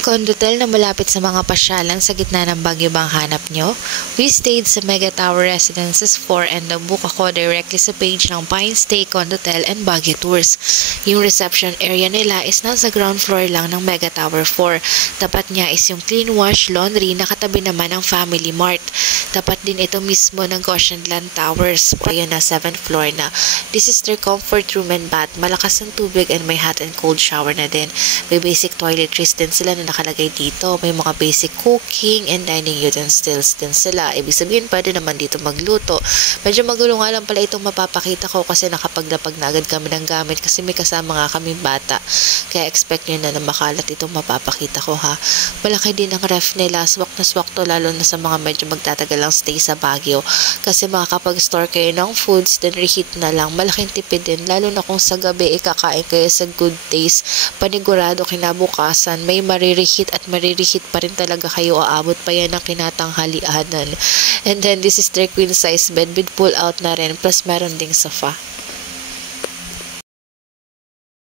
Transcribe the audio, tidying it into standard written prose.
Condotel na malapit sa mga pasyalan sa gitna ng Baguio bang hanap nyo? We stayed sa Mega Tower Residences 4 and nag-book ako directly sa page ng Pine Stay Condotel and Baguio Tours. Yung reception area nila is nasa ground floor lang ng Mega Tower 4. Tapat niya is yung clean wash laundry na katabi naman ng Family Mart. Tapat din ito mismo ng Goshenland Towers. Ayun na 7th floor na. This is their comfort room and bath. Malakas ang tubig and may hot and cold shower na din. May basic toiletries din sila na nakalagay dito. May mga basic cooking and dining utensils din sila. Ibig sabihin, pwede naman dito magluto. Medyo magulo nga lang pala itong mapapakita ko kasi nakapaglapag na agad kami ng gamit kasi may kasama nga kami bata. Kaya expect nyo na makalat itong mapapakita ko ha. Malaki din ang ref nila. Swak na swak to lalo na sa mga medyo magtatagal lang stay sa Baguio. Kasi makakapag-store kayo ng foods then reheat na lang. Malaking tipid din. Lalo na kung sa gabi ikakain kayo sa good taste. Panigurado kinabukasan may marireheat at marireheat pa rin talaga kayo, aabot pa yan ng kinatanghalianan. And then this is their queen size bed with pull out na rin plus meron ding sofa.